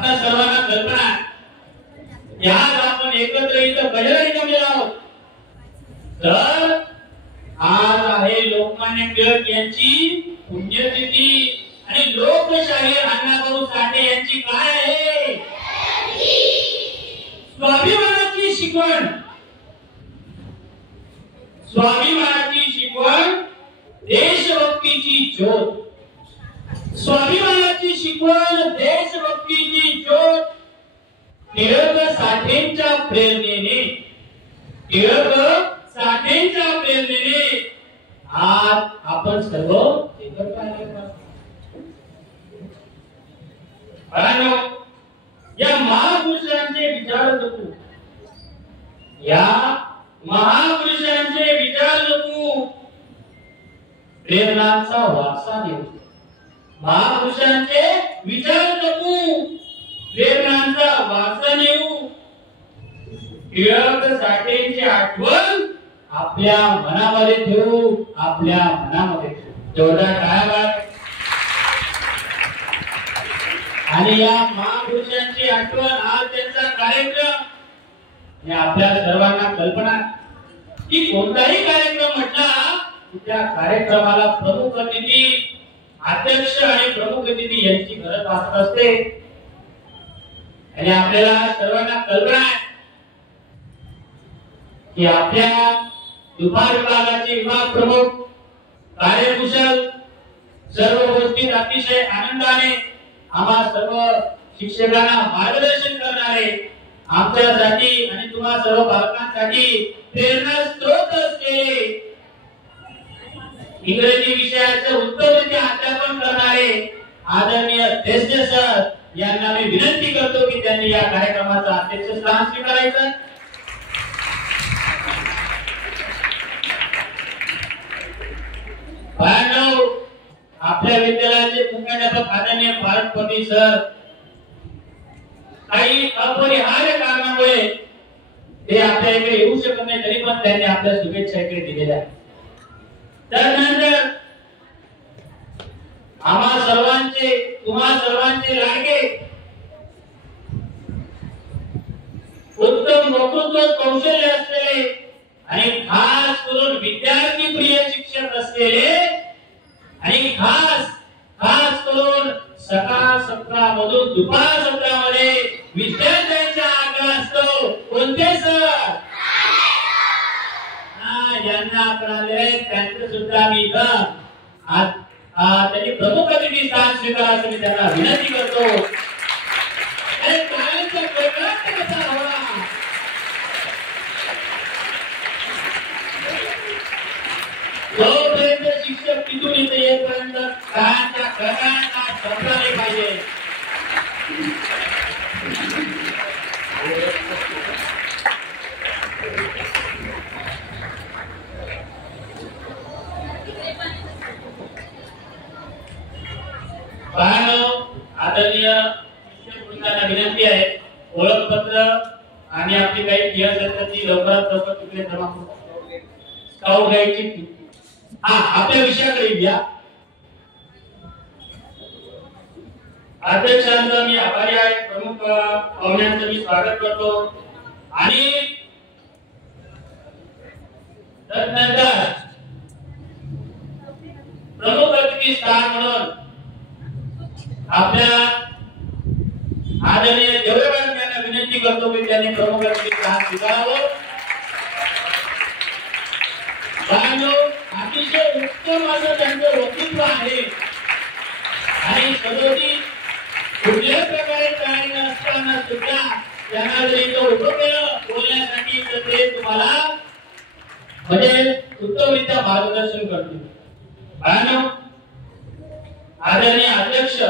आपल्या सर्वांना कल्पना आहे आज आपण एकत्र इथं कशासाठी जमलेलो आहोत तर आज आहे लोकमान्य टिळक यांची पुण्यतिथी आणि लोकशाहीर अण्णाभाऊ साठे यांची काय आहे स्वाभिमानाची शिकवण स्वाभिमानाची शिकवण देशभक्तीची ज्योत स्वाभिमानाची शिकवण देशभक्तीची ज्योत टिळक साठेंच्या प्रेरणेने टिळक साठेंच्या प्रेरणेने आज आपण सर्व एकत्र आलेलो आहोत या महापुरुषांचे विचार जपू या महापुरुषांचे विचार जपू प्रेरणांचा वारसा देऊ महापुरुषांचे विचार जपू प्रेरणांचा वारसा देऊ टिळक साठेंची आठवण आपल्या मनामध्ये ठेवू आपल्या मनामध्ये ठेवू जोरदार टाळ्या आणि या महापुरुषांची आठवण आज त्यांचा कार्यक्रम हे आपल्या सर्वांना कल्पना की कोणताही कार्यक्रम म्हटला त्या कार्यक्रमाला प्रमुख अतिथी अध्यक्ष आणि प्रमुख अतिथी यांची गरज भासत असते आणि आपल्याला सर्वांना कल्पना आहे की आपल्या दुपार विभागाचे विभाग प्रमुख कार्यकुशल सर्व गोष्टीत अतिशय आनंदाने आम्हा सर्व शिक्षकांना मार्गदर्शन करणारे आमच्यासाठी आणि तुम्हा सर्व बालकांसाठी प्रेरणा स्रोत असलेले इंग्रजी विषयाचे उत्तमरित्या अध्यापन करणारे आदरणीय देशे सर यांना मी विनंती करतो की त्यांनी या कार्यक्रमाचा अध्यक्षस्थान स्वीकारायचं आपल्या विद्यालयाचे मुख्याध्यापक आदरणीय भारत पटेल सर काही अपरिहार्य कारणामुळे ते आपल्या इकडे येऊ शकत नाही तरी पण त्यांनी आपल्या शुभेच्छा इकडे दिलेल्या आहेत त्यानंतर आम्हा सर्वांचे तुम्हा सर्वांचे लाडके उत्तम वक्तृत्व कौशल्य असलेले आणि खास करून विद्यार्थी प्रिय शिक्षक असलेले आणि खास करून सकाळ सत्रामधून दुपार सत्रामध्ये विद्यार्थ्यांचा आग्रह असतो कोणते सर यांना कळाले त्यांचे सुद्धा मी इथं त्यांनी प्रमुख अतिथी स्थान स्वीकारायचं मी त्यांना विनंती करतो जोपर्यंत शिक्षक तिथून इथे येईपर्यंत काळाच्या कळकळांना संपले पाहिजे आदरणीय शिक्षकांना विनंती आहे ओळखपत्र आणि आपली काही गिअर असतात लवकरात लवकर तिकडे जमा स्काउट गाईडची आपल्या विषयाकडे घ्या अध्यक्षांचा मी आभारी आहे प्रमुख पाहुण्यांचं मी स्वागत करतो आणि त्यानंतर प्रमुख अतिथी स्थान म्हणून आपल्या आदरणीय देवरेबाई यांना विनंती करतो की त्यांनी प्रमुख अतिथी स्थान स्वीकारावं अतिशय उत्तम असं त्यांचं वक्तृत्व आहे आणि सदोदी कुठल्याच प्रकारे काही नसताना सुद्धा त्यांना जर इथं उभं केलं बोलण्यासाठी तर ते तुम्हाला म्हणजे उत्तमरित्या मार्गदर्शन करतील आदरणीय अध्यक्ष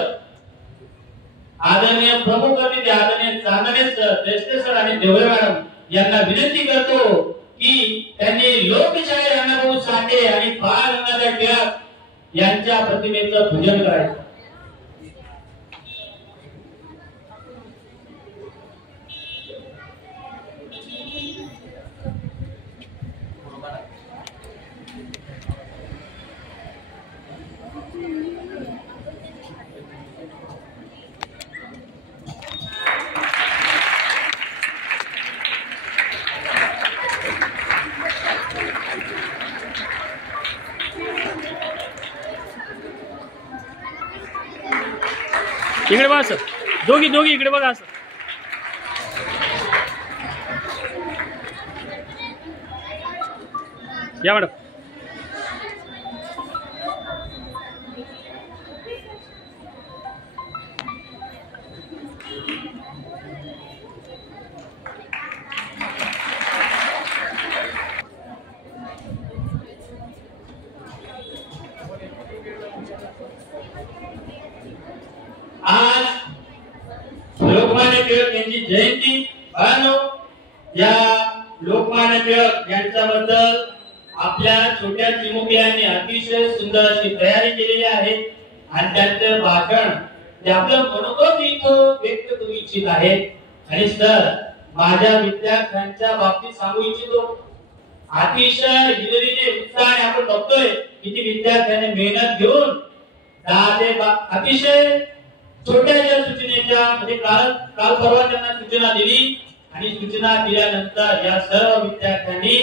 आदरणीय प्रमुख अतिथी आदरणीय चांदणे सर देशे सर आणि देवरे मॅडम यांना विनंती करतो की त्यांनी लोकशाहीर अण्णाभाऊ साठे आणि बाळ गंगाधर टिळक यांच्या प्रतिमेचं पूजन करायचं इकडे बघा सर, दोघी दोघी इकडे बघा सर. या मॅडम. आज लोकमान्य टिळक यांची जयंती. या लोकमान्य टिळक यांच्याबद्दल आपल्या छोट्या चिमुकल्यांनी अतिशय सुंदर अशी तयारी केलेली आहे आणि त्यांचं भाषण जे आपलं मनोगत इथं व्यक्त करू इच्छित आहे. आणि सर, माझ्या विद्यार्थ्यांच्या बाबतीत सांगू इच्छितो, अतिशय हिरिरीने उत्साहाने आपण बघतोय किती विद्यार्थ्यांनी मेहनत घेऊन अतिशय छोट्याशा सूचनेच्या म्हणजे काल परवा त्यांना सूचना दिली आणि सूचना दिल्यानंतर या सर्व विद्यार्थ्यांनी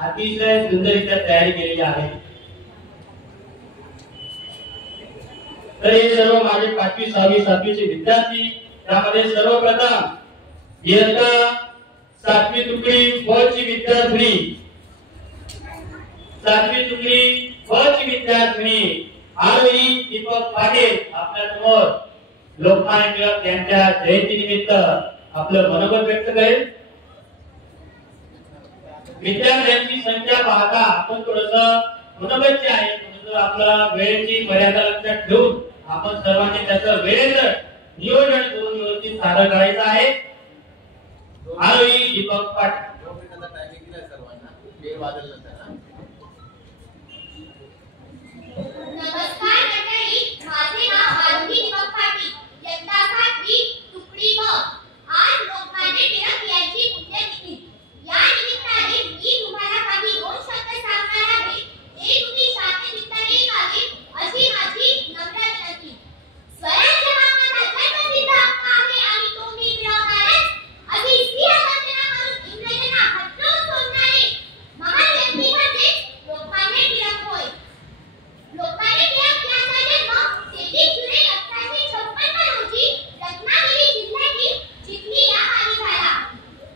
अतिशय सुंदररित्या तयारी केलेली आहे. तर हे सर्व माझे 5वी 6वी 7वीचे विद्यार्थी. त्यामध्ये सर्वप्रथम इयत्ता 7वी तुकडी ब ची विद्यार्थिनी, 7वी तुकडी ब ची विद्यार्थिनी आरोही दीपक पाटील आपल्या समोर लोकमान्य टिळक यांच्या जयंतीनिमित्त आपलं मनोगत व्यक्त करेल. विद्यार्थ्यांची संख्या पाहता आपण थोडस मनोगतचे आहे, थोडस आपला वेळेची मर्यादा लक्षात ठेवून आपण सर्वांनी त्याचं वेळेचं नियोजन करून व्यवस्थित सादर करायचं आहे. आरोही दीपक पाटील. नमस्कार मंडळी, माझे नाव आरोही दीपक पाटील, इयत्ता 7वी तुकडी ब. आज लोकमान्य टिळक यांची पुण्यतिथी. या निमित्ताने मी तुम्हाला काही 2 शब्द सांगणार आहे. ते तुम्ही शांतचित्ताने ऐकावे अशी माझी नम्र विनंती. स्वराज्य हा माझा जन्मसिद्ध हक्क आहे आणि तो मी मिळवणारच, अशी सिंहगर्जना करून इंग्रजांना हटवून सोडणारे महान व्यक्ती म्हणजे लोकमान्य टिळक होय. लोकमान्य टिळक यांचा जन्म 23 जुलै 1856 रोजी रत्नागिरी जिल्ह्यातील चिखली या गावी झाला.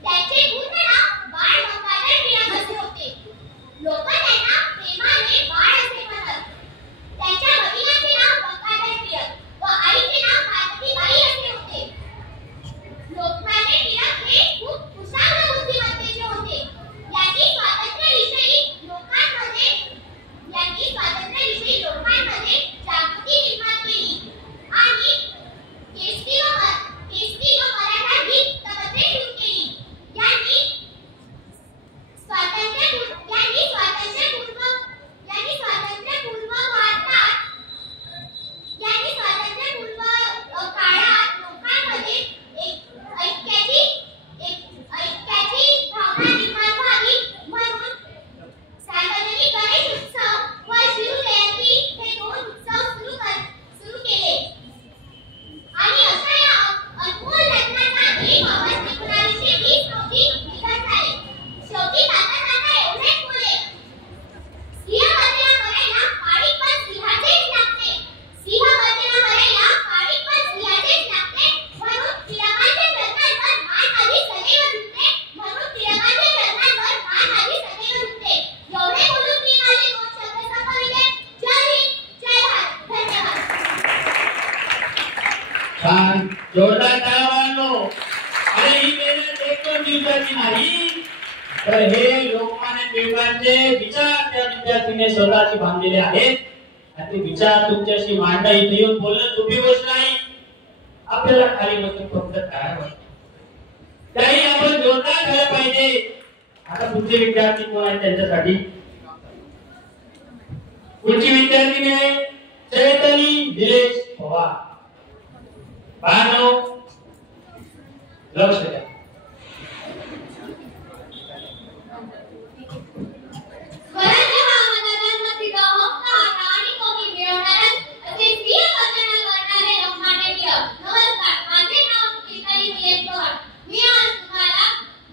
त्यांचे पूर्ण नाव बाळ गंगाधर टिळक असे होते. लोक त्यांना प्रेमाने बाळ असे म्हणत. त्यांच्या वडिलांचे नाव गंगाधर टिळक व आईचे नाव पार्वतीबाई असे होते. लोकमान्य टिळक हे खूप कुशाग्र बुद्धिमत्तेचे होते. यांनी स्वातंत्र्याविषयी लोकांमध्ये जागृती निर्माण केली आणि केसरी व मराठा गीत तपत्रे सुरू केली. यांनी स्वातंत्र्यपूर्व काळात लोकांमध्ये ऐक्याची भावना निर्माण व्हावी म्हणून सार्वजनिक गणेश उत्सव व शिवजयंती हे 2 उत्सव सुरू केले. आणि अशा या अनमोल रत्नांना 1 ऑगस्ट 1920 रोजी निधन झाले. शेवटी जाता एवढेच बोलले, सिंहगर्जना करायला काळीक पण सिंहाचेच लागते. सिंहगर्जना करायला काळीक पण सिंहाचेच लागते. म्हणून टिळकांच्या चरणांवर मान माझी सदैव झुकते. एवढे बोलून मी माझे 2 शब्द संपविले. जय हिंद, जय भारत. धन्यवाद. छान, जोरदार टाळ्या. आणि ही मेहनत 1-2 दिवसाची नाही, तर हे लोकमान्य टिळकांचे विचार त्या विद्यार्थीने स्वतःची बांधलेले आहेत. आणि ते विचार तुमच्याशी मांडणं, इथे येऊन बोलणं सोपी गोष्ट नाही. आपल्याला खाली बसून फक्त काय त्याही आपण जोरदार झालं पाहिजे. आता पुढचे विद्यार्थी कोण आहेत त्यांच्यासाठी? पुढची विद्यार्थी आहे चैतनी निलेश पवार. बाळांनो, लक्ष द्या. स्वराज्य हा माझा जन्मसिद्ध हक्क आहे आणि तो मी मिळवणारच, असे सिंहगर्जना करणारे लोकमान्य टिळक. नमस्कार, माझे नाव चैतनी निलेश पवार. मी आज तुम्हाला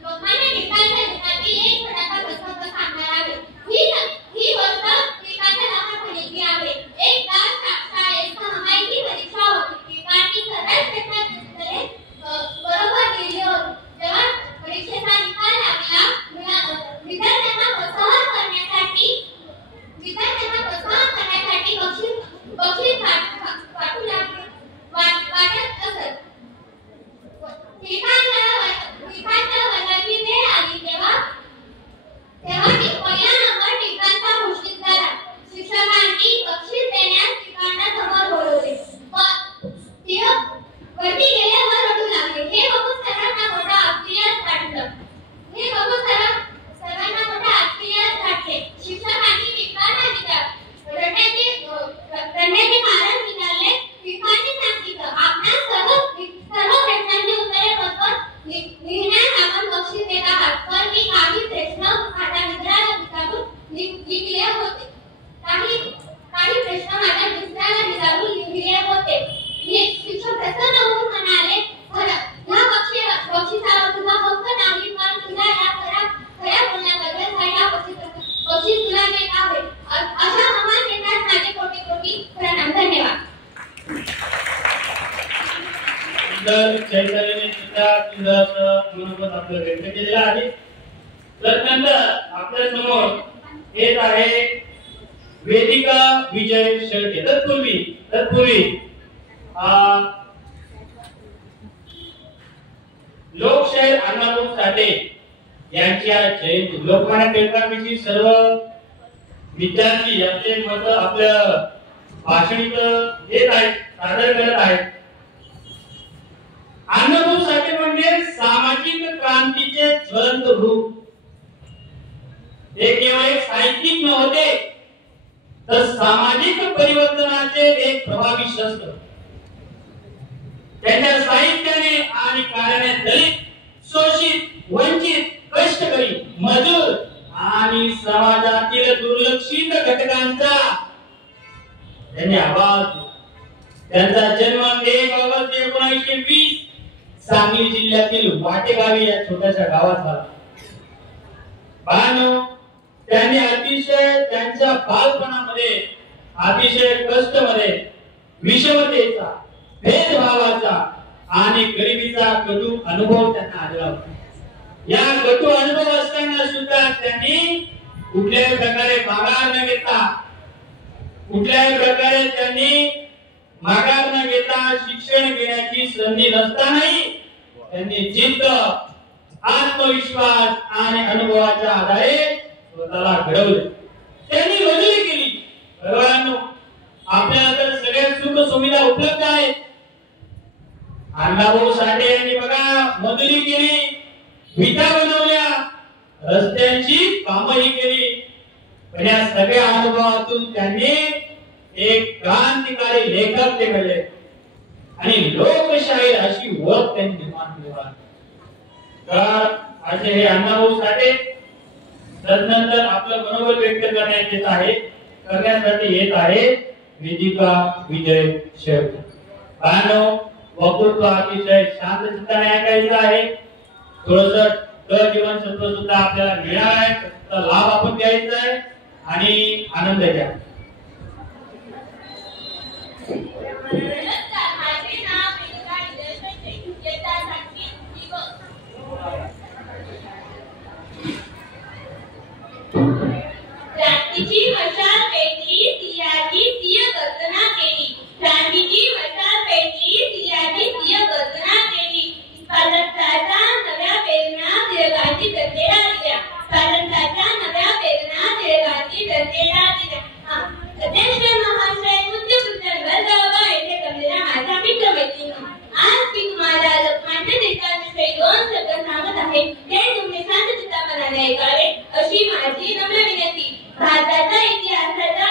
लोकमान्य टिळकांच्या जीवनातील एक छोटासा प्रसंग सांगणार आहे. ही गोष्ट टिळकांच्या लहानपणीची आहे. एकदा शाळेत 6 महिन्याची परीक्षा होती. टिळकांनी सरळ तर चैतन्याने सुद्धा सुंदर मनोगत आपलं व्यक्त केलेलं आहे. त्यानंतर आपल्या समोर येत आहे वेदिका विजय शेळके. तत्पूर्वी लोकशाहीर अण्णाभाऊ साठे यांच्या जयंती लोकमान्य टिळकांविषयी सर्व विद्यार्थी आपले मत आपल्या भाषणीत देत आहेत, सादर करत आहेत. अण्णाभाऊ साठे म्हणजे सामाजिक क्रांतीचे ज्वलंत रूप. ते केवळ एक साहित्यिक नव्हते तर सामाजिक परिवर्तनाचे एक प्रभावी शस्त्र. त्यांच्या साहित्याने आणि कार्याने दलित, शोषित, वंचित, कष्टकरी, मजूर आणि समाजातील दुर्लक्षित घटकांचा त्यांनी आवाज. त्यांचा जन्म 1 ऑगस्ट 1920 सांगली जिल्ह्यातील वाटेगावी या छोट्याशा गावात झाला. बाळांनो, त्यांनी अतिशय त्यांच्या बालपणामध्ये अतिशय कष्टमध्ये विषमतेचा, भेदभावाचा आणि गरिबीचा कटू अनुभव त्यांना आला होता. या कटू अनुभव असताना सुद्धा त्यांनी कुठल्याही प्रकारे माघार न घेता शिक्षण घेण्याची संधी नसतानाही त्यांनी जिद्द, आत्मविश्वास आणि अनुभवाच्या आधारे स्वतःला घडवले. त्यांनी मजुरी केली. सर्वांनो, आपल्याला तर सगळ्या सुख सुविधा उपलब्ध आहेत. अण्णाभाऊ साठे यांनी बघा मजुरी केली, विटा बनवल्या, रस्त्यांची कामही केली. पण या सगळ्या अनुभवातून त्यांनी एक क्रांतिकारी लेखक ते घडले आणि लोकशाहीर अशी ओळख त्यांनी निर्माण केली. तर असे हे अण्णाभाऊ साठे. तदनंतर आपलं मनोबल व्यक्त करण्यासाठी येत आहे वेदिका विजय शेळके. बाळांनो, वक्तृत्व अतिशय शांत चित्ताने ऐकायचं आहे. थोडंसं जीवन सत्व सुद्धा आपल्याला मिळणार आहे, त्याचा लाभ आपण घ्यायचा आहे आणि आनंद घ्या. क्रांतीची मशाल पेटली, सिंहाची सिंह गर्जना केली. क्रांतीची मशाल पेटली, सिंहाची सिंह गर्जना केली. स्वातंत्र्याच्या नव्या प्रेरणा टिळकांची जन्मेला दिल्या. स्वातंत्र्याच्या नव्या प्रेरणा टिळकांची जन्मेला दिल्या. अध्यक्ष महाशय, उच्चभ्रू वर्गावर येथे जमलेल्या माझ्या मित्र मैत्रिणींनो, आज मी तुम्हाला लोकमान्य टिळकांविषयी 2 शब्द सांगत आहे. ते तुम्ही शांत चित्ताने ऐकावे अशी माझी नम्र विनंती. भारताच्या इतिहासाच्या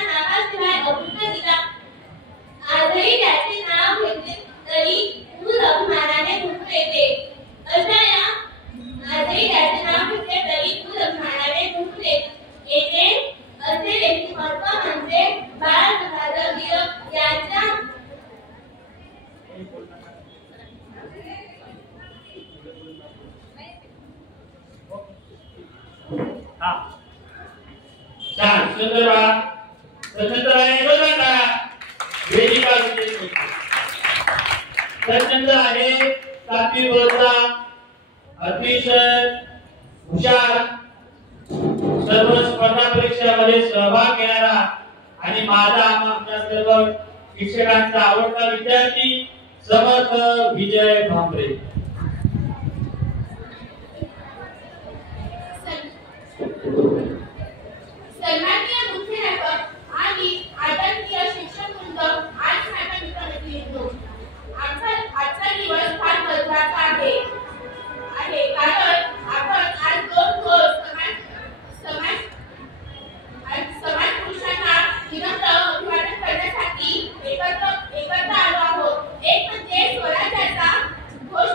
नावाशिवाय अमृत दिला. आजही त्याचे नाव घेतले तरी दूर अभिमानाने घुमून येते. आजही त्याचे नाव घेतले तरी दूर अभिमानाने घुमून येते. असे व्यक्तिमत्व म्हणजे बाळ गंगाधर टिळक यांच्या आहे 7वी वर्गाचा अतिशय हुशार, सर्व स्पर्धा परीक्षांमध्ये सहभाग घेणारा आणि माझा आमच्या सर्व शिक्षकांचा आवडता विद्यार्थी समर्थ विजय भांबरे. सन्माननीय मुख्याध्यापक आणि आदरणीय शिक्षक वृंद आणि माझ्या मित्रमैत्रिणींनो, आजचा दिवस फार महत्त्वाचा आहे कारण आपण आज 2 थोर समाज पुरुषांना विनम्र अभिवादन करण्यासाठी एकत्र आलो आहोत. एक म्हणजे स्वराज्याचा घोष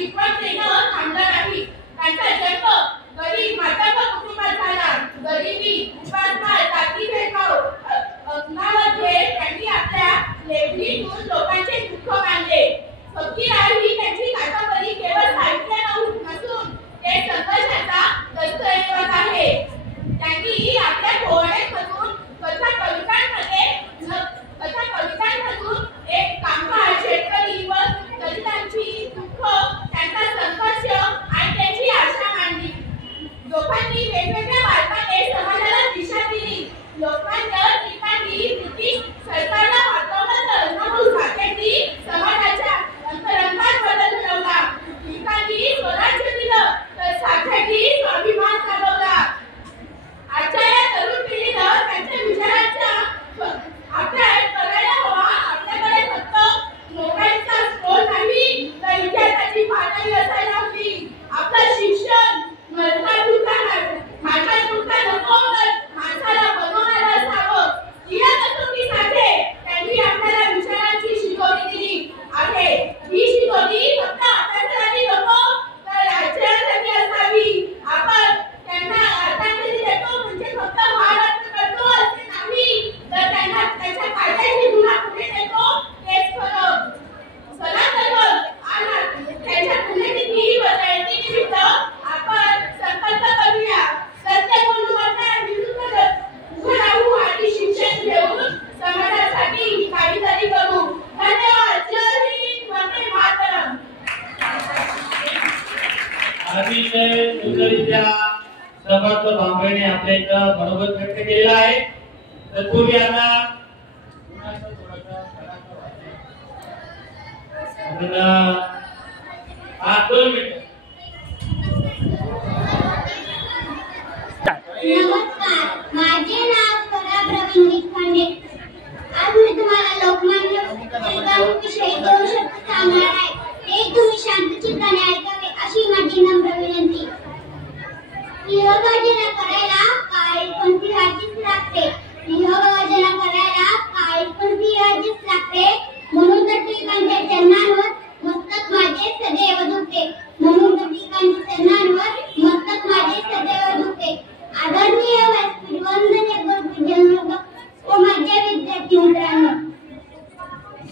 शिकवण देणं थांबलं नाही. त्यांचा जन्म गरीब माताच्या कुटुंबात झाला. गरिबी, उपासमार, जाती भेदभाव अज्ञानामध्ये त्यांनी आपल्या लेखणीतून लोकांचे दुःख मांडले. फकीर ही त्यांची कादंबरी केवळ साहित्य नसून ते संघर्षाचा दस्तऐवज आहे. त्यांनी आपल्या पोवाड्यांमधून कथा कवितांमधून एक कामगार, शेतकरी व दलितांची दुःख, त्यांचा संघर्ष आणि त्यांची आशा मांडली. लोकांनी वेगवेगळ्या मार्गाने समाजाला दिशा दिली. लोकांच्या ठिकाणी ब्रिटिश सरकारला वाकवलं तर नमूद साठ्यांनी समाजाच्या अंतरंगात बदल घडवला. ठिकाणी स्वराज्य दिलं तर साठ्यांनी स्वाभिमान चालवला. आजच्या या तरुण पिढीनं त्यांच्या विचारांचा अभ्यास करायला हवा. आपल्याकडे फक्त मोबाईलचा स्क्रोल नाही तर इतिहासाची पातळी असायला हवी. आपलं शिक्षण माणसापुरता नको तर माणसाला बनवणारं असावं. या कसोटीसाठी त्यांनी आपल्याला विचारांची शिकवणी दिली आहे. ही शिकवणी फक्त अभ्यासासाठी नको तर आचरणासाठी असावी. आपण त्यांना अर्थांजली देतो म्हणजे फक्त महाराष्ट्र करतो असे नाही, तर त्यांना त्याच्या कायद्याची गुन्हा पुढे देतो तेच खरं. त्यांच्या पुण्यतिथी व जयंतीनिमित्त आपण संकल्प करूया. सत्य बोलून विरुद्ध उभं राहू आणि शिक्षण घेऊन समाजासाठी काहीतरी करू. धन्यवाद. जय हिंद. वंदे मातरम. अतिशय सुंदररित्या समर्थ भांबेने आपल्या इथं मनोगत व्यक्त केलेला आहे. तत्पूर्वी आता नमस्कार, माझे नाव स्वरा प्रवीण देशपांडे. आज मी तुम्हाला लोकमान्य टिळकांविषयी 2 शब्द सांगणार आहे. ते तुम्ही शांतचित्ताने ऐकावे अशी माझी नम्र विनंती. योगवाजना करायला काळीपंथी राज्यच लागते. योगवाजना करायला काळीपंथी राज्यच लागते. म्हणून तर टिळकांच्या चरणांवर मस्तक माझे सदैव झुकते. म्हणून तर टिळकांच्या चरणांवर मस्तक माझे सदैव झुकते. आदरणीय व्यासपीठ, वंदनीय गुरुजन व माझ्या विद्यार्थी मित्रांनो,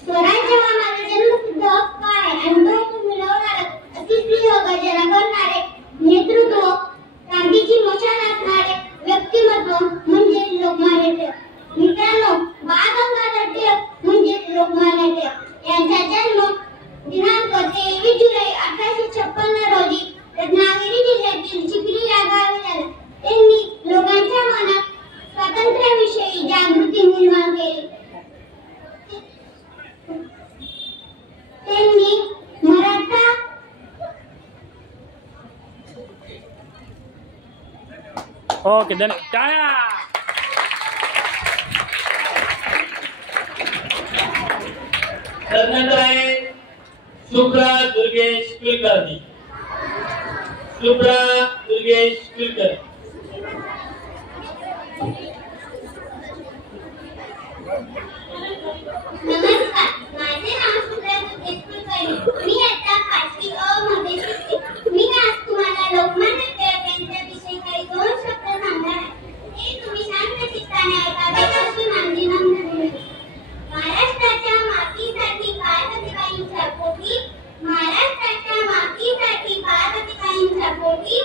स्वराज्य हा माझा जन्मसिद्ध हक्क आहे आणि तो मी मिळवणार. अतिशय योगवाजना करणारे नेतृत्व, क्रांतीची मशाल असणारे व्यक्तिमत्व म्हणजे लोकमान्य टिळक. मित्रांनो, बाळ गंगाधर टिळक म्हणजे लोकमान्य टिळक यांचा जन्म दिनांक 23 जुलै 1856 रोजी रत्नागिरी जिल्ह्यातील चिखली या गावी झाला. त्यांनी लोकांच्या मनात स्वातंत्र्याविषयी जागृती निर्माण केली. त्यांनी मराठा ओके धन्यवाद. त्यानंतर आहे शुभ्रा दुर्गेश कुलकर्णी. शुभ्रा दुर्गेश कुलकर्णी. नमस्कार, माझे नाव शुभ्रा दुर्गेश कुलकर्णी. मी आता 5वी अ मध्ये शिकते. मी आज तुम्हाला लोकमान्य टिळक यांच्याविषयी काही 2 शब्द सांगणार आहे. ते तुम्ही शांत चित्ताने ऐकावे अशी माझी नम्र विनंती. महाराष्ट्राच्या मातीसाठी बाळाधिकारींच्या पोटी, महाराष्ट्राच्या मातीसाठी बाळाधिकारींच्या पोटी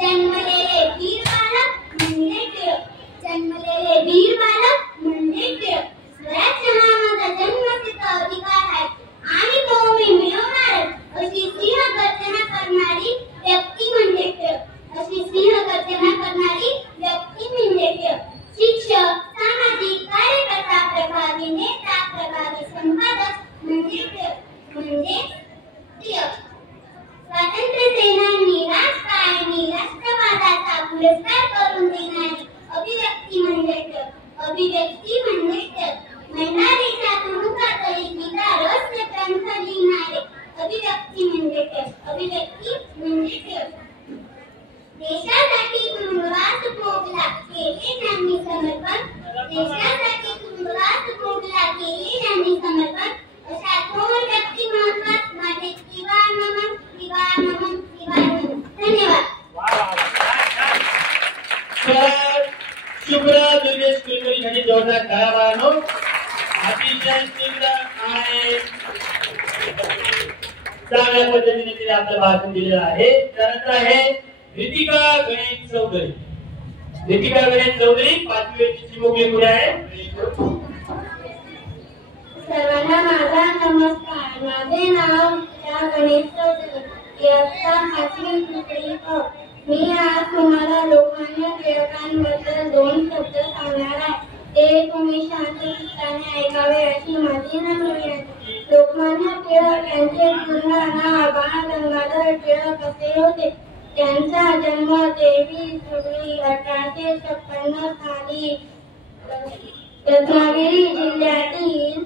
जन्मलेले वीर बालक म्हणजे टिळक. जन्मलेले वीर बालक म्हणजे टिळक. स्वराज्य हा माझा जन्मसिद्ध अधिकार आहे आणि तो मी मिळवणारच अशी सिंहगर्जना करणारी व्यक्ती म्हणजे टिळक. अशी सिंहगर्जना करणारी व्यक्ती म्हणजे टिळक. शिक्षक, सामाजिक कार्यकर्ता, प्रभावी नेता, प्रभावी संपादक म्हणजे टिळक. म्हणजे टिळक. स्वातंत्र्य सेनानी, राजकारणी, राष्ट्रवादाचा पुरस्कार करून देणारी अभिव्यक्ती म्हणजे टिळक. अभिव्यक्ती म्हणजे टिळक. मैदानीच्या तुरुंगातही गीता रहस्य ग्रंथ लिहिणारे अभिव्यक्ती म्हणजे टिळक. अभिव्यक्ती म्हणजे टिळक. देशासाठी तुरुंगवास भोगला केले ज्यांनी समर्पण. देशासाठी तुरुंगवास भोगला केले ज्यांनी समर्पण. अशा 2 व्यक्तिमत्वास माझे दिवाण नमन. दिवाण चांगल्या पद्धतीने तिने आपलं भाषण दिलेलं आहे. त्यानंतर आहे रितिका गणेश चौधरी. रितिका गणेश चौधरी 5वी वेळची चिमुकली मुली आहे. सर्वांना माझा नमस्कार. माझे नाव गणेश चौधरी. इयत्ता 5वी तुकडी क. मी आज तुम्हाला लोकमान्य टिळकांबद्दल 2 शब्द सांगणार आहे. ते तुम्ही शांत चित्ताने ऐकावे अशी माझी विनंती आहे. लोकमान्य टिळक यांचे पूर्ण नाव बाळ गंगाधर टिळक असे होते. त्यांचा जन्म 23 जुलै 1856 साली रत्नागिरी जिल्ह्यातील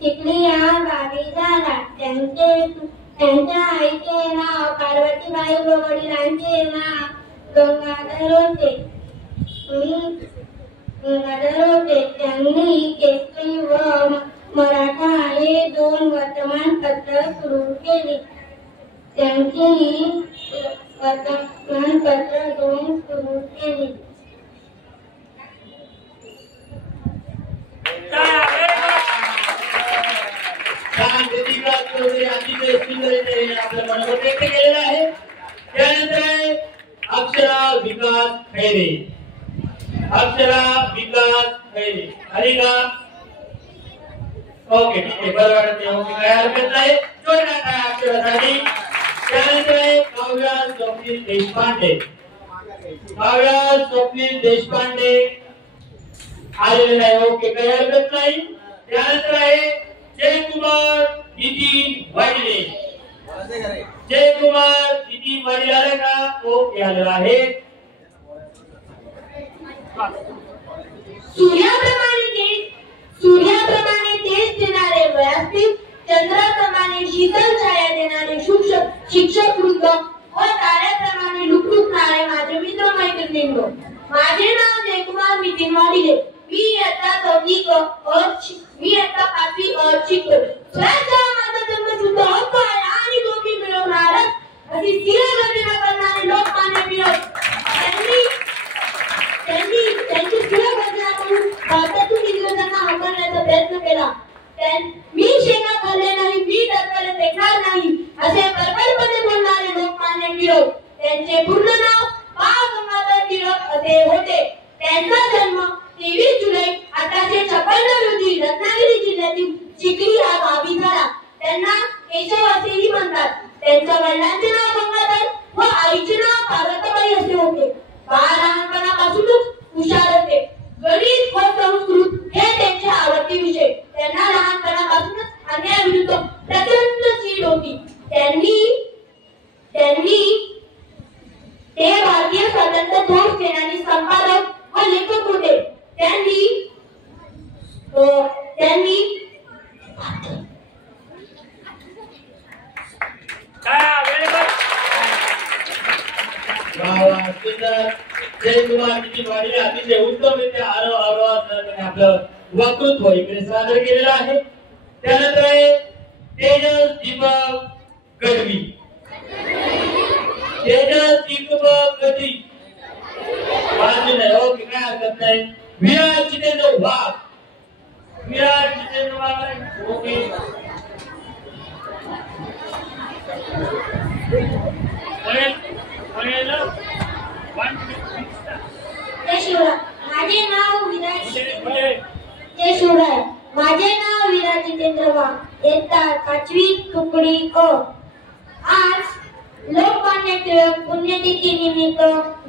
चिखली या गावी झाला. त्यांच्या आईचे नाव पार्वतीबाई व वडिलांचे नाव गंगाधर होते. त्यांनी केसरी व मराठा हे 2 वर्तमानपत्र सुरू केली. त्यांची वर्तमानपत्र 2 सुरू केली. रितिका चौधरी अतिशय सुंदररीत्या आपलं मनोगत व्यक्त केलेलं आहे. त्यानंतर आहे अक्षरा विकास खैरे. अक्षरा विकास खैरे आली का? ओके ठीक आहे. बरं वाटत नाही. ओके काय हरकत नाही. जोरदार काय अक्षरासाठी. त्यानंतर आहे काव्या स्वप्नील देशपांडे. काव्या स्वप्नील देशपांडे आलेले नाही. ओके काही हरकत नाही. त्यानंतर आहे जयकुमार नितीन वाडिले. जयकुमार नितीन वाडिले आले का? ओके आलेला आहे. सूर्याप्रमाणे तेज देणारे व्यासपीठ, चंद्राप्रमाणे शीतल छाया देणारे शिक्षक वृंद व ताऱ्याप्रमाणे लुकलुकणारे माझे मित्र मैत्रिणींनो. माझे नाव जयकुमार नितीन वाडिले. मी इयत्ता 5वी अ शिकतो. स्वतः माझा जन्मसिद्ध हक्क आहे आणि तो मी मिळवणारच अशी स्थिर गर्जना करणारे लोकमान्य टिळक त्यांची स्थिर गर्जना करून भारतातून इंग्रजांना हाकलण्याचा प्रयत्न केला. मी शेंगा खाल्ले नाही, मी डरकाला फेकणार नाही असे प्रबलपणे बोलणारे लोकमान्य टिळक. त्यांचे पूर्ण नाव बाळ गंगाधर टिळक असे होते. त्यांचा जन्म 23 जुलै 1856 रोजी रत्नागिरी जिल्ह्यातील चिखली या गावी झाला. त्यांना केशव असेही म्हणतात. त्यांच्या वडिलांचे नाव गंगाधर व आईचे नाव पार्वतीबाई असे होते. बाळ लहानपणापासूनच हुशार होते. गणित व संस्कृत हे त्यांचे आवडते विषय. त्यांना लहानपणापासूनच अन्यायाविरुद्ध प्रचंड चीड होती. ते भारतीय स्वातंत्र्य घोष सेनानी संपादक व लेखक होते. त्यांनी जयकुमार नितीन वाडिले अतिशय उत्तमरित्या आपलं वक्तृत्व इकडे सादर केलेलं आहे. त्यानंतर आहे तेजस दीपक गढवी. तेजस दीपक गढवी ओके काय हरकत नाही. विराज जितेंद्र वाघ. विराज जितेंद्र वाघ ओके. माझे नाव विराज जितेंद्र वाघ. इयत्ता 5वी तुकडी क. आज लोकमान्य टिळक पुण्यतिथी निमित्त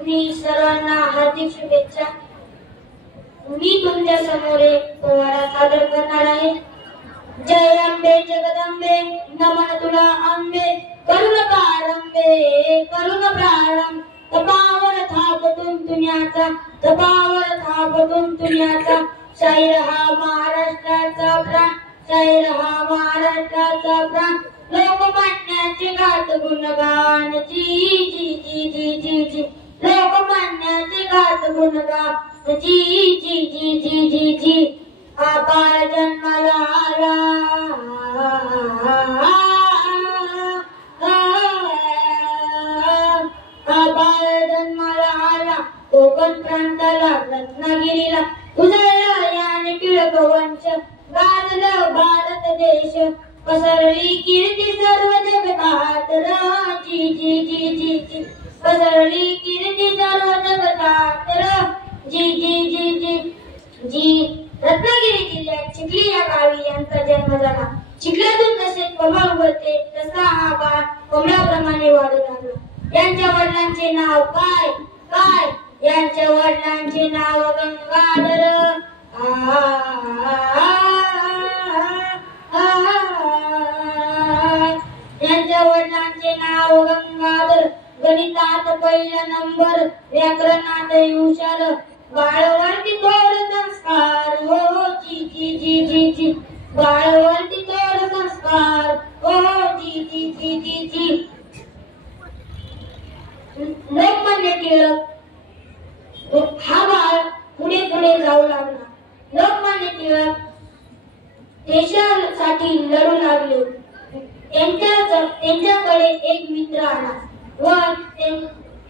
मी सर्वांना हार्दिक शुभेच्छा. मी तुमच्या समोर एक पोवाडा सादर करणार आहे. जय अंबे जगदंबे नमन तुला अंबे करुण प्रारंभ तपावर थापतून दुनियाचा शाहीर हा महाराष्ट्राचा प्राण. लोकमान्याचे गात गुणगान जी लोकमान्याचे गात गुणगान जी आपार जन्माला आला कोकण प्रांताला रत्नागिरीला उजळला याने टिळक वंश. गाजलं भारत देश पसरली कीर्ती सर्व जगतात र जी जी जी जी जी पसरली कीर्ती सर्व जगतात र जी जी जी जी जी रत्नागिरी जिल्ह्यात चिखली या गावी यांचा जन्म झाला. चिखल्यातून जसे कमळ उगवते तसा हा बाळ कमळाप्रमाणे वाढू लागला. यांच्या वडिलांचे नाव काय काय यांच्या वडिलांचे नाव गंगाधर. यांच्या वडिलांचे नाव गंगाधर. गणितात पहिला नंबर, व्याकरणात हुशार, बाळवरती थोर संस्कार हो जी जी जी जी जी बाळवरती थोर संस्कार हो जी जी जी जी जी. लोकमान्य टिळक हा बाळ पुढे पुढे जाऊ लागला. लोकमान्य टिळक देशासाठी लढू लागले. त्यांच्याकडे एक मित्र आला व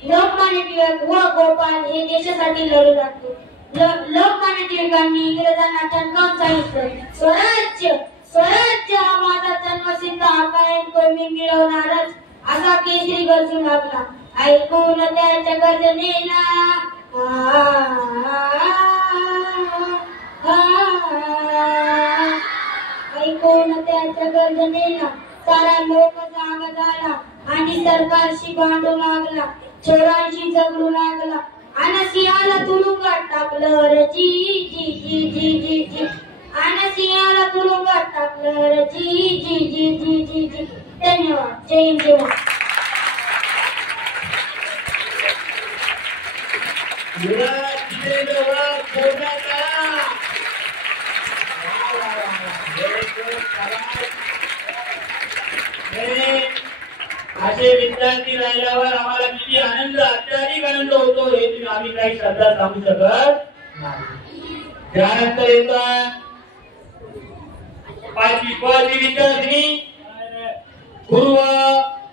लोकमान्य टिळक व गोपाळ हे देशासाठी लढू लागले. लोकमान्य टिळकांनी इंग्रजांना ठणकावून सांगितलं, स्वराज्य स्वराज्य हा माझा जन्मसिद्ध हक्क आहे, तो मी मिळवणारच. असा केसरी गरजू लागला. ऐकून त्याच्या गर्जनेला ऐकून त्याच्या गर्जनेला सारा लोक जागा झाला आणि सरकारशी भांडू लागला, चोरांशी झगडू लागला आणि सिंहाला तुरुंगात टाकलं र जी जी जी जी जी जी आणि सिंहाला तुरुंगात टाकलं र जी जी जी जी जी जी. धन्यवाद. जय हिंद जय महाराष्ट्र. असे विद्यार्थी राहिल्यावर आम्हाला किती आनंद, अत्याधिक आनंद होतो हे आम्ही काही शब्दात सांगू शकत नाही. त्यानंतर येतात पाचवी विद्यार्थिनी पूर्वा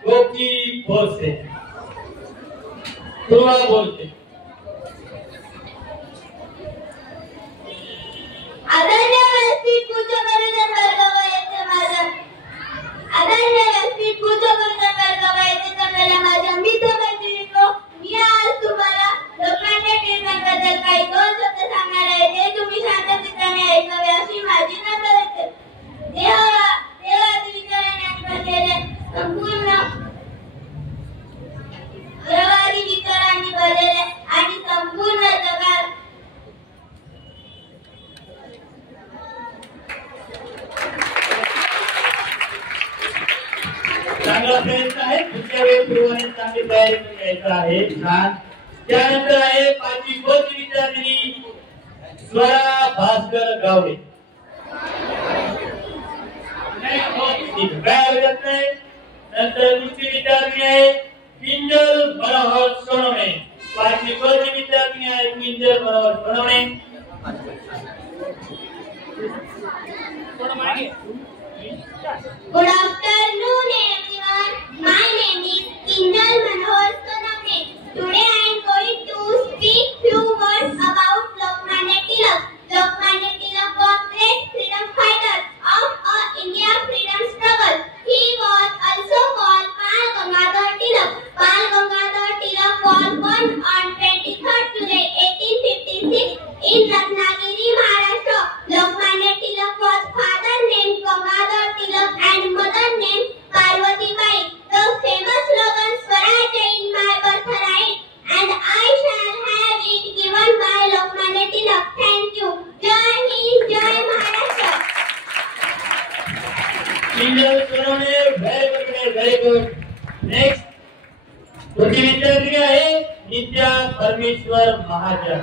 गोपी बोलते. पूर्वा बोलते. आदरणीय व्यासपीठ पूज्य गुरुजन वर्ग व येथे माझ्या आदरणीय व्यासपीठ पूज्य गुरुजन वर्ग व येथे जमलेल्या माझ्या मित्र मैत्रिणींनो, मी आज तुम्हाला लोकमान्य टिळकांबद्दल काही दोन शब्द सांगणार आहे. ते तुम्ही शांतचित्ताने ऐकावे अशी माझी नम्र विनंती. देवादी विचारांनी भरलेले संपूर्ण देवादी विचारांनी भरलेले आणि संपूर्ण जगात चांगला प्रयत्न आहे. पुढच्या वेळी पूर्वाने चांगली तयारी करून यायचं आहे. छान. त्यानंतर आहे पाचवी विद्यार्थिनी स्वरा भास्कर गावडे. नंतर दुसरी विद्यार्थिनी आहे किंजल मनोहर सोनवणे. पाचवी विद्यार्थिनी आहे Kinjal Manohar Sonawane. Good afternoon, everyone. My name is Kinjal Manohar Sonamne. Today I am going to speak few words about Lokmanya Tilak. Lokmanya Tilak was great freedom fighter of India freedom struggle. He was also called Bal Gangadhar Tilak. Bal Gangadhar Tilak was born on 23rd July 1856 in Ratnagiri, Maharashtra. Lokmanya Tilak was father named Gangadhar Tilak and mother named Parvati Bai. The famous slogan Swaraj in my birthright and I shall have it given by Lokmanya Tilak. Thank you. Jai Hind, Jai Maharashtra. Kinjal Sonawane, very good. Next पुढची विद्यार्थिनी आहे नित्या परमेश्वर महाजन.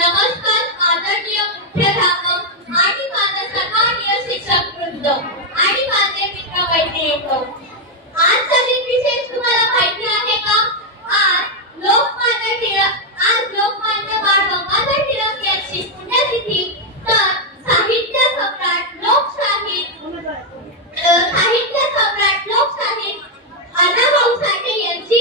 नमस्कार आदरणीय मुख्याध्यापक आणि माझा सन्माननीय शिक्षक वृंद आणि माझे मित्र मैत्रिणींनो, आज सगळी विशेष तुम्हाला माहिती आहे का? आज लोकमान्य बाळ गंगाधर टिळक यांची पुण्यतिथी. तर साहित्य सम्राट लोकशाहीर अण्णाभाऊ साठे यांची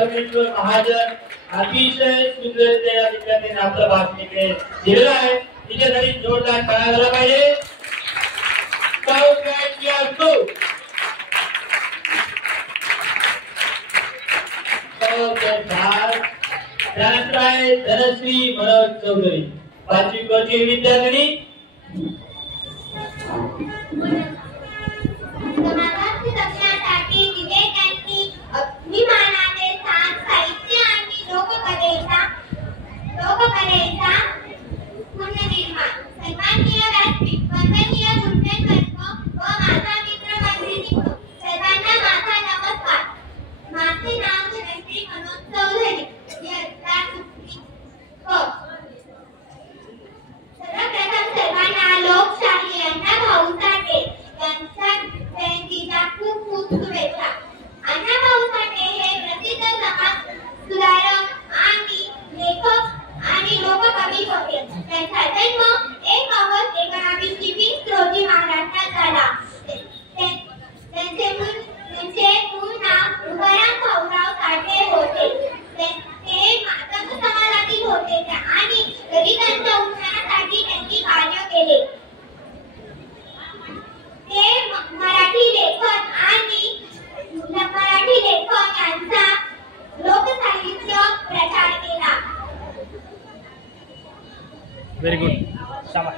परमेश्वर महाजन अतिशय सुंदर या विद्यार्थ्यांनी आपलं भाषण इकडे दिलेलं आहे. तिच्यासाठी जोरदार टाळ्या झाला पाहिजे. त्यानंतर आहे धनश्री मनोज चौधरी 5वी क ची विद्यार्थिनी. समाजाची रक्षणासाठी विवेकांनी अभिमानाने साहित्य आणि लोककलेचा पुनर्निर्माण. सन्माननीय व्यासपीठ, वंदनीय गुरुजनवर्ग व माझा मित्र मैत्रिणींनो, सर्वांना माझा नमस्कार. माझे नाव धनश्री मनोज चौधरी. इयत्ता 6वी क. सर्वप्रथम सर्वांना लोकशाही अण्णाभाऊ साठे यांच्या जयंतीच्या खूप खूप शुभेच्छा. अण्णाभाऊ साठे हे प्रसिद्ध समाज सुधारक आणि लेखक आणि लोककवी होते. त्यांचा जन्म 1 ऑगस्ट 1920 रोजी महाराष्ट्रात झाला. त्यांचे मूळ नाव उदयराम भाऊराव साठे होते. ते मातंग समाजातील होते आणि दलितांच्या उत्थानासाठी त्यांनी कार्य केले. ते मराठी लेखक यांचा लोकसाहित्य प्रचार केला. Very good. शाबास.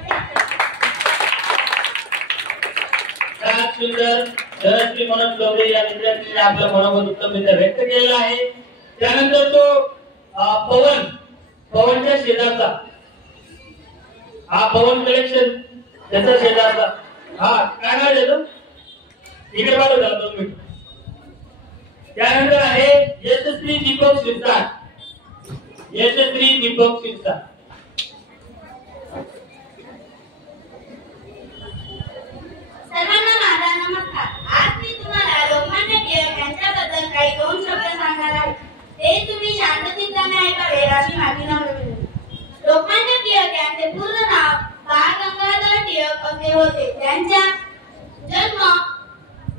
सुंदर धनश्री मनोज चौधरी या विद्यार्थ्यांनी आपलं मनोगत उत्तमरित्या व्यक्त केलेलं आहे. त्यानंतर तो पवनच्या शेजारचा हा पवन कलेक्शन त्याचा शेजारचा हा काय नाव देतो इकडे बाजू झाला 2 मिनिट. त्यानंतर आहे यशस्वी दीपक शिरसाट. सर्वांना माझा नमस्कार. आज मी तुम्हाला लोकमान्य टिळक यांच्याबद्दल काही 2 शब्द सांगणार आहे. ते तुम्ही शांतचित्ताने ऐकावे अशी माझी विनंती. लोकमान्य टिळक यांचे पूर्ण नाव बाळ गंगाधर टिळक असे होते. त्यांचा जन्म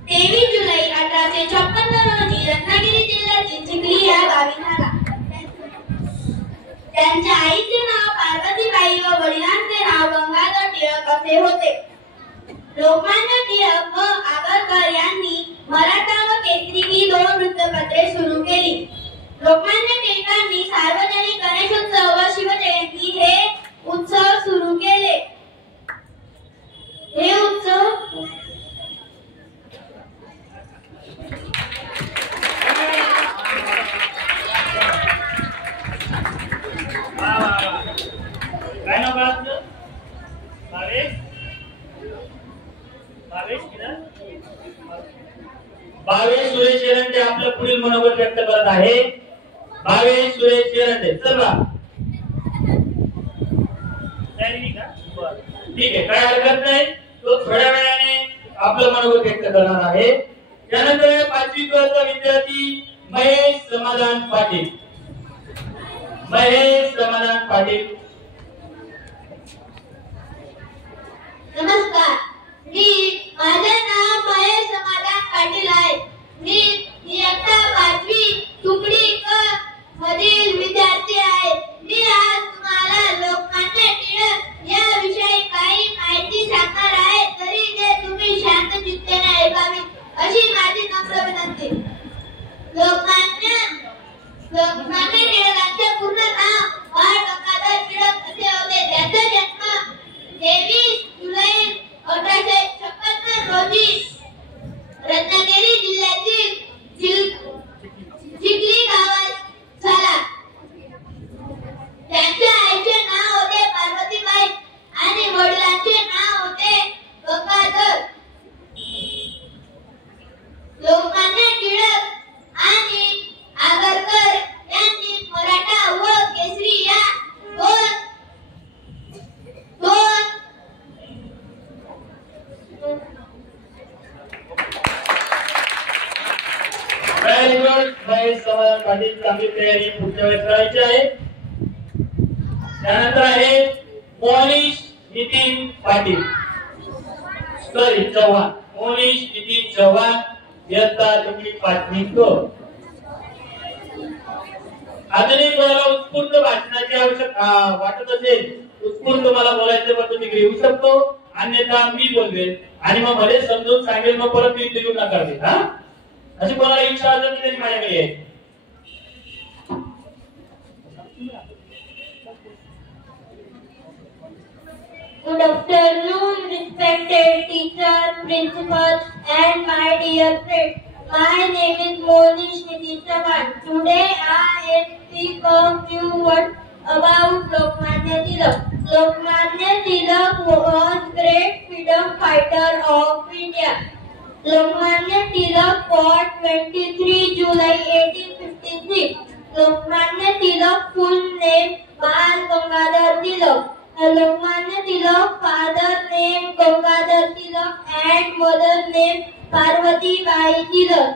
23 जुलै 1856 रोजी रत्नागिरी जिल्ह्यातील चिखली या गावी झाला. त्यांच्या आईचे नाव पार्वतीबाई व वडिलांचे नाव गंगाधर टिळक असे होते. लोकमान्य टिळक व आगरकर यांनी मराठा व केसरी ही 2 वृत्तपत्रे सुरू केली. लोकमान्य टिळकांनी सार्वजनिक गणेशोत्सव व शिवजयंती हे उत्सव सुरू केले. हे उत्सव काय नाव आपलं भावेश सुरेश एरंडे आपलं पुढील मनोगत व्यक्त करत आहे. भावेश सुरेश एरंडे चला ठीक आहे, काय हरकत नाही. तो थोड्या वेळाने आपलं मनोगत व्यक्त करणार आहे. त्यानंतर 5वी क चा विद्यार्थी महेश समाधान पाटील. नमस्कार. माझे नाव महेश समाधान पाटील आहे. मी इयत्ता 5वी तुकडी क मधील विद्यार्थी आहे. मी आज तुम्हाला लोकमान्य टिळक या विषयी काही माहिती सांगणार आहे. तरी ते तुम्ही शांत चित्ताने ऐकावी अशी माझी नम्र विनंती. लोकमान्य टिळकांचे पूर्ण नाव बाळ गंगाधर टिळक असे होते. त्यांचा जन्म 23 जुलै 1856 रोजी रत्नागिरी जिल्ह्यातील चिखली गावात झाला. त्यांच्या आईचे नाव होते पार्वतीबाई आणि वडिलांचे नाव होते गंगाधर. लोकमान्य टिळक आणि आगरकर यांनी मराठा व केसरी या दोन व्हेरी गुड. महेश समाधान पाटील चांगली तयारी पुढच्या वेळेस करायची आहे. त्यानंतर आहे मोनिश नितीन चव्हाण इयत्ता 5वी क. अजूनही कोणाला उत्स्फूर्त भाषणाची आवश्यकता वाटत असेल, उत्स्फूर्त मला बोलायचं पण तुम्ही घेऊ शकतो, अन्यथा मी बोलवेन आणि मग मध्ये समजून सांगेल, मग परत मी लिहून नकार देत. हा, अशी कोणाला इच्छा असेल की माझ्याकडे आहे. Good afternoon, respected teachers, principals, and my dear friends. My name is Monish Nitish Chavan. Today I will speak a few words about Lokmanya Tilak. Lokmanya Tilak was great freedom fighter of India. Lokmanya Tilak fought 23 July 1853. Lokmanya Tilak full name Bal Gangadhar Tilak. Lokmanya Tilak father name Gangadhar Tilak and mother name Parvati Bai Tilak.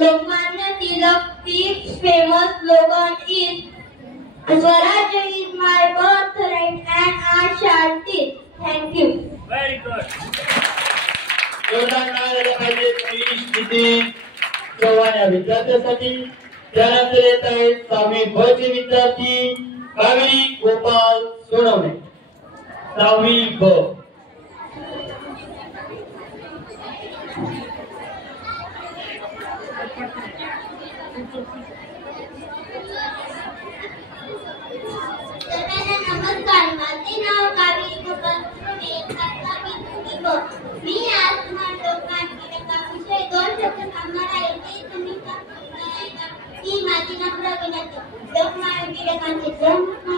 Lokmanya Tilak speaks famous slogan is Swaraj is my birthright and I shall teach. Thank you. Very good. जोरदार टाळ्या झाल्या पाहिजेत मनीष नितीन चव्हाण या विद्यार्थ्यांसाठी. त्यानंतर येत आहेत 6वी ब चे विद्यार्थी कावेरी गोपाल सोनवणे. 6वी ब. नमस्कार, माझे नाव कावेरी गोपाल सोनवणे. मी आज तुम्हाला लोकमान्य टिळकांविषयी 2 शब्द सांगणार आहे. ते तुम्ही ही माझी नम्र विनंती. लोकमान्य टिळकांचे जन्म.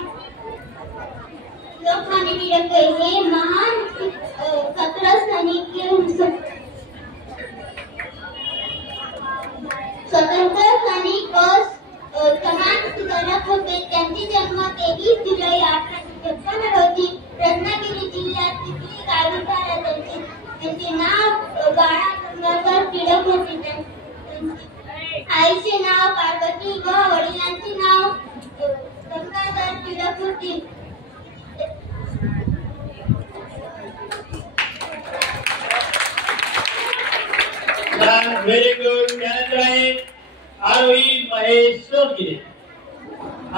लोकमान्य टिळक हे महान स्वतंत्र सैनिक समाज सुधारक होते. त्यांचे जन्म 23 जुलै 1856 रोजी रत्नागिरी जिल्ह्यात चिखली गावी झाला. त्यांचे नाव बाळा गंगाधर टिळक होते. आईचे नाव पार्वती व वडिलांचे नाव गंगाधर टिळक होते. Very good. त्यानंतर आहे आरोही महेश सोनगिरे.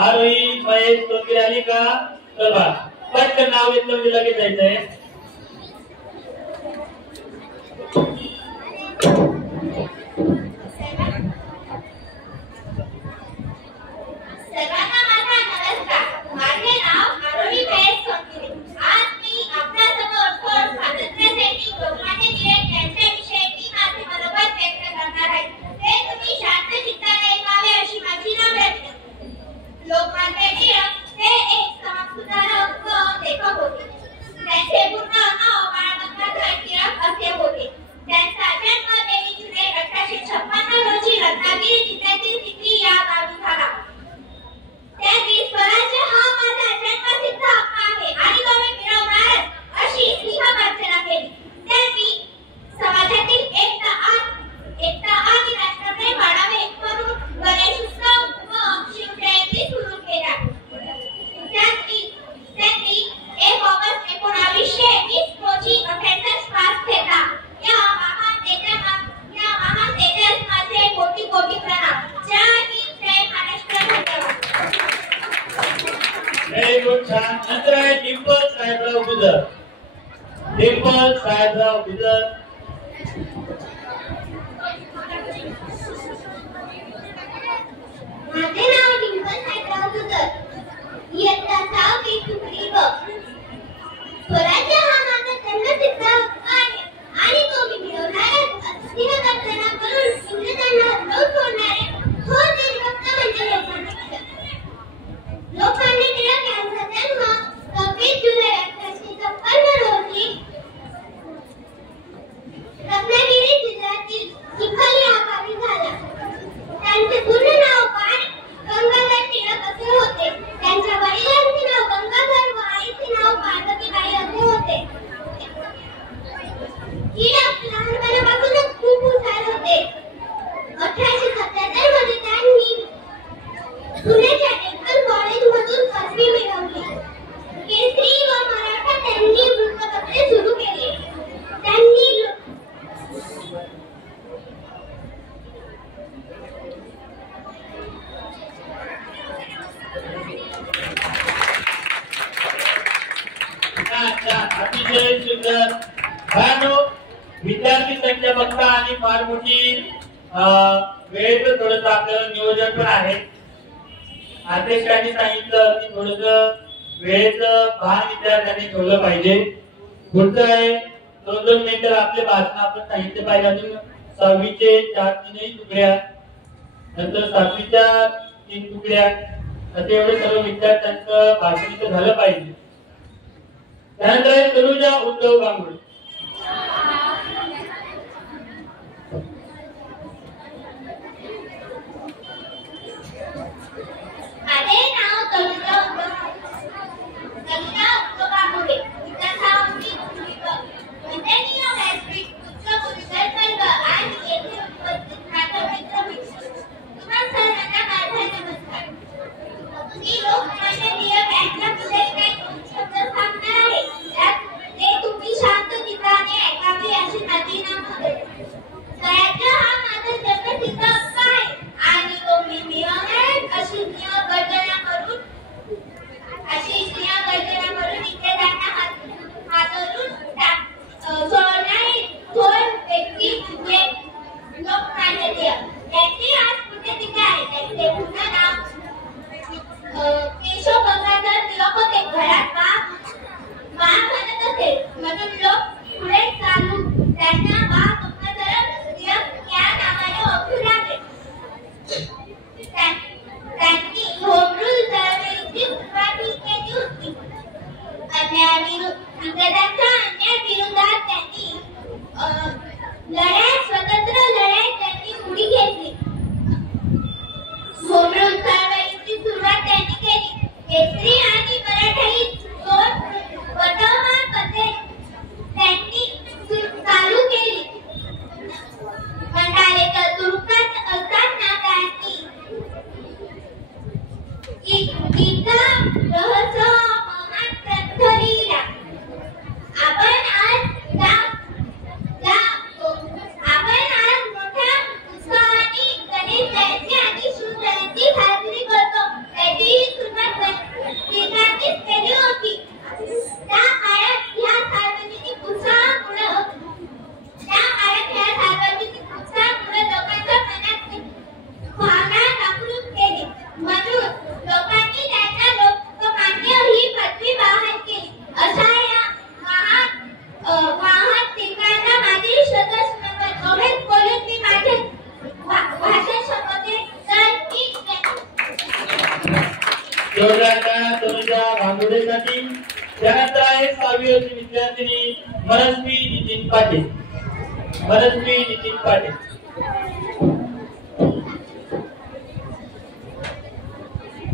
आरोही महेश सोनगिरे आली का? तर बा पटकन नाव घेतलं म्हणजे लगेच जायचंय. सर्वांना माझा नमस्कार. माझे नाव आरोही महेश सोनगिरे. आज मी आपल्यासमोर थोर स्वातंत्र्य सैनिक लोकमान्य टिळक यांच्याविषयी माझे मनोगत व्यक्त करणार आहे. ते तुम्ही शांत चित्ताने ऐकावे अशी माझी नम्र विनंती. लोकमान्य टिळक हे एक समाजसुधारक व लेखक होते. त्यांचे पूर्ण नाव बाळ गंगाधर टिळक असे होते. त्यांचा जन्म 23 जुलै 1856 रोजी रत्नागिरी जिल्ह्यातील चिखली या गावी झाला. त्यांनी स्वराज्य हा माझा जन्मसिद्ध हक्क आहे आणि तो मी मिळवणारच अशी सिंहगर्जना केली. त्यांनी समाजातील एकता आणि राष्ट्रप्रेम वाढावे म्हणून गणेश उत्सव व शिवजयंती सुरू केल्या. त्यांनी 1 ऑगस्ट 1920 रोजी अखेरचा श्वास घेतला. या महान नेत्यास माझे कोटी कोटी प्रणाम. जय हिंद, जय महाराष्ट्र. धन्यवाद. Very good. छान. नंतर आहे डिंपल साहेबराव गुजर. डिंपल साहेबराव गुजर. माझे नाव डिंपल साहेबराव गुजर. इयत्ता 6वी तुकडी ब. स्वराज्य हा माझा जन्मसिद्ध हक्क आहे आणि तो मी मिळवणारच. सिंहगर्जना करून इंग्रजांना हरवून सोडणारे थोर देशभक्त म्हणजे लोकमान्य टिळक. लोकमान्य टिळक यांचा जन्म 26 जुलै 1856 रोजी रत्नागिरी जिल्ह्यातील चिखली या गावी झाला. त्यांचे पूर्ण नाव बाळ गंगाधर अतिशय सुंदर. विद्यार्थी संख्या बघता आणि फार मोठी वेळेचं थोडस आपल्याला नियोजन पण आहे. अध्यक्षांनी सांगितलं की थोडस वेळेचं भान विद्यार्थ्यांनी ठेवलं पाहिजे. पुढचं आहे 2-2 मिनिटं आपले भाषण आपण सांगितले पाहिजे. अजून 6वीचे 4 तीनही तुकड्या, नंतर 7वीच्या 3 तुकड्या, असे एवढे सर्व विद्यार्थ्यांचं भाषण इथं झालं पाहिजे. त्यानंतर तनुजा उद्धव गांगुडे. माझे नाव तनुजा उद्धव गांगुडे. मंडळीय व्यासपीठ उच्च गुरुवर्ग आणि येथे उपस्थित प्राथमिक मित्र तुम्हा सर्वांना माझा नमस्कार. मी लोकमान्य टिळक यांच्याबद्दल काही 2 शब्द सांगणार आहे. ते तुम्ही शांत चित्ताने ऐकावे अशी माझी विनंती. स्वराज्य हा माझा जन्मसिद्ध हक्क आहे आणि तो मी मिळवणार अशी गर्जना करून विद्यार्थ्यांना हातवरून सोडणारी थोर व्यक्ती म्हणजे लोकमान्य टिळक. त्यांची आज पुण्यतिथी आहे. त्यांचे पूर्ण नाव केशव गंगाधर टिळक होते. घरात वा म्हणत असे म्हणून लोक पुढे चालू त्यांना वा गंगाधर टिळक या नावाने ओळखू लागले. त्यांनी होम रूल चळवळीची सुरुवात केली होती. इंग्रजांच्या अन्यायाविरोधात त्यांनी स्वतंत्र लढाई त्यांनी उडी घेतली. होम रूल चळवळीची सुरुवात त्यांनी केली. केसरी आणि मराठाई 2 वर्तमानपत्रे त्यांनी चालू केली. मंडालेकर तुरुंगात असताना त्यांनी गीता रहस्य महान ग्रंथ लिहिला. आपण आज मोठ्या उत्साहाने गणेश जयंती आणि शिव जयंती साजरी करतो. त्याची सुरुवात टिळकांनीच केली होती. त्या काळात ह्या सार्वजनिक उत्साहामुळे लोकांच्या मनात भावना जागृत केली. म्हणून लोकांनी त्यांना लोकमान्य ही पदवी बहाल केली. अशा या महान टिळकांना माझी श्रद्धांजली. एवढेच बोलून मी माझे भाषण संपवते. तनुजा गांगुडेसाठी. त्यानंतर आहे 6वी वर्षी विद्यार्थिनी मनस्वी नितीन पाटील.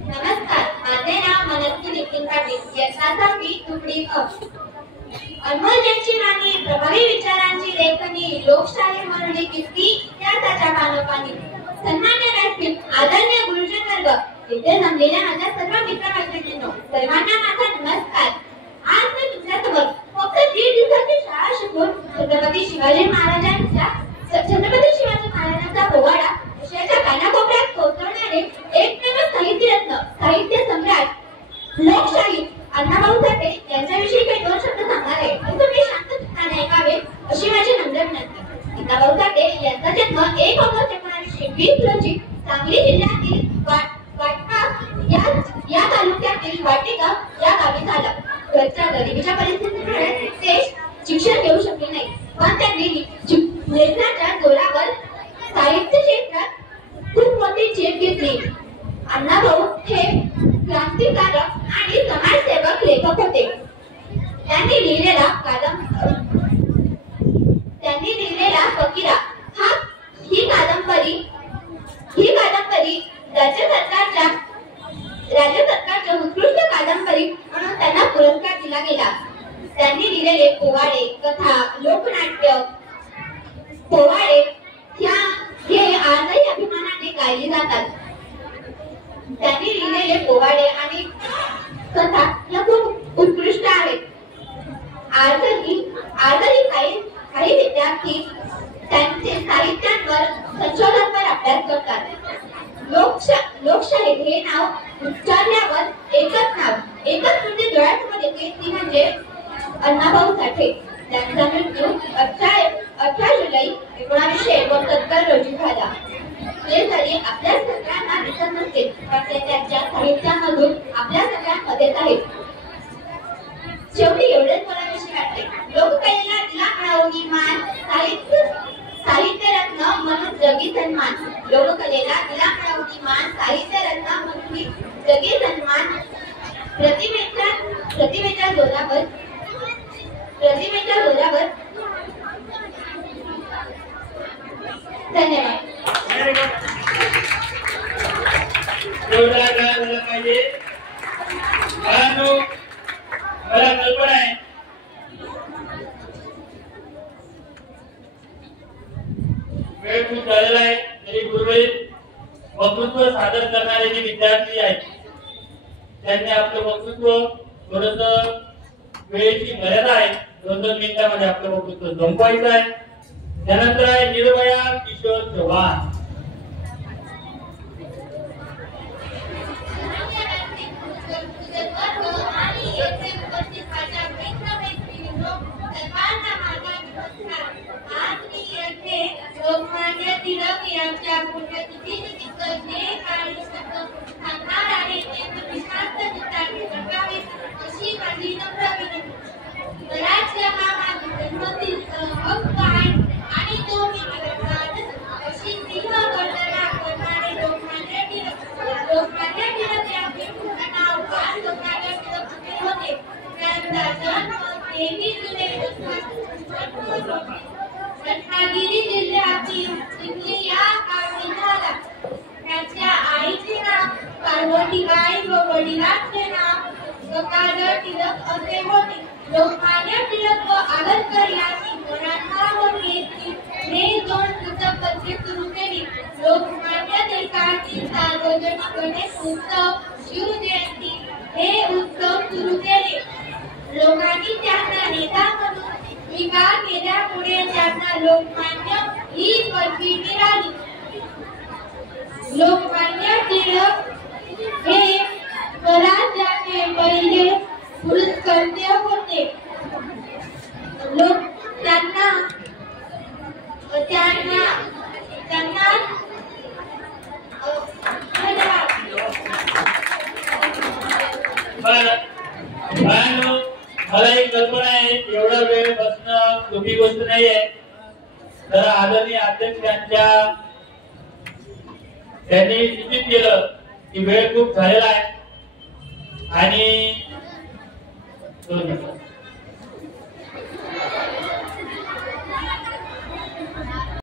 नमस्कार, माझे नाव मनस्वी नितीन पाटील. इयत्ता 6वी तुकडी अ. अनमोल ज्यांची वाणी, प्रभावी विचारांची लेखणी, लोकशाही म्हणून कीर्ती इतिहासाच्या पानोपानी. सन्मान्य व्यासपीठ, आदरणीय गुरुजन वर्ग, इथे जमलेल्या माझ्या सर्व मित्रमैत्रिणींनो, सर्वांना माझा नमस्कार. आज मी तुमच्यासमोर फक्त 1.5 दिवसाची शाळा शिकून छत्रपती शिवाजी महाराजांचा पोवाडा विषयाच्या कानाकोपऱ्यात पोहोचवणारे एकमेव साहित्यरत्न, साहित्य सम्राट, लोकशाही अण्णाभाऊ साठे यांच्याविषयी काही 2 शब्द सांगणार आहे. तुम्ही शांत चित्ताने ऐकावे अशी माझी नम्र विनंती. अण्णाभाऊ साठे यांचा जन्म 1 ऑगस्ट 1920 रोजी सांगली जिल्ह्यातील वाटका या तालुक्यातील वाटिका या गावी झाला. घरच्या गरिबीच्या परिस्थितीमुळे ते शिक्षण घेऊ शकले नाही, पण त्यांनी लेखनाच्या जोरावर साहित्य क्षेत्रात खूप मोठी झेप घेतली. अण्णाभाऊ हे क्रांतिकारक आणि समाजसेवक लेखक होते. त्यांनी लिहिलेला फकीरा ही कादंबरी राज्य सरकारच्या उत्कृष्ट कादंबरी म्हणून त्यांना पुरस्कार दिला गेला. त्यांनी लिहिलेले पोवाडे, कथा, लोकनाट्य, पोवाडे हे आजही अभिमानाने गायले जातात. त्यांनी लिहिलेले पोवाडे आणि कथा या खूप उत्कृष्ट आहेत. आजही काही विद्यार्थी त्यांचे साहित्यांवर, संशोधनावर अभ्यास करतात. लोकशाही हे नाव उच्चारल्यावर एकच म्हणजे डोळ्यासमोर येते ती म्हणजे अण्णाभाऊ साठे त्यांचा मृत्यू 18 जुलै 1969 रोजी झाला. ते जरी आपल्या सगळ्यांना दिसत नसतील पण ते त्यांच्या साहित्यामधून आपल्या सगळ्यांमध्येच आहेत. शेवटी एवढेच बोलावेसे वाटते. लोककलेला दिला मिळवणी मान, साहित्यरत्न म्हणून जगी सन्मान. लोककलेला दिला मिळवणी मान, साहित्यरत्न म्हणून जगी सन्मान. प्रतिमेच्या जोरावर धन्यवाद. मला कल्पना आहे वेळ खूप झालेला आहे तरी पूर्वी वक्तृत्व सादर करणारे जे विद्यार्थी आहेत त्यांनी आपलं वक्तृत्व थोडस वेळेची मर्यादा आहे 2-2 मिनिटांमध्ये आपलं वक्तृत्व संपवायचं आहे. त्यानंतर आहे निर्भया किशोर चव्हाण. लोकमान्य टिळक यांच्या पुण्यतिथीनिमित्त जे काही शब्द सांगणार आहे ते प्रतिष्ठांत चित्ताने सांगावे अशी माझी नम्र विनंती. स्वराज्य हा माझा जन्मसिद्ध हक्क आहे आणि तो मी मिळवणारच अशी सिंह गर्जना करणारे लोकमान्य टिळक यांचे पूर्ण नाव बाळ लोकमान्य टिळक असे होते. त्यांचा जन्म 23 जुलै 1968 रत्नागिरी जिल्ह्यातील चिखली या गावी झाला. त्यांच्या आईचे नाव पार्वतीबाई व वडिलांचे नाव गंगाधर टिळक असे होते. लोकमान्य टिळक व आगरकर यांनी मराठा व केसरी हे 2 वृत्तपत्रे सुरू केली. लोकमान्य टिळकांनी सार्वजनिक गणेश उत्सव, शिवजयंती हे उत्सव सुरू केले. लोकांनी त्यांना नेता म्हणून स्वीकार केल्यामुळे त्यांना लोकमान्य ही पदवी मिळाली. लोकमान्य टिळक हे स्वराज्याचे पहिले पुरुषकर्ते होते. त्यांना मला एक कल्पना आहे एवढा वेळ बसणं सोपी गोष्ट नाहीये. तर आदरणीय अध्यक्षांच्या त्यांनी सूचित केलं की वेळ खूप झालेला आहे आणि 2 मिनिटं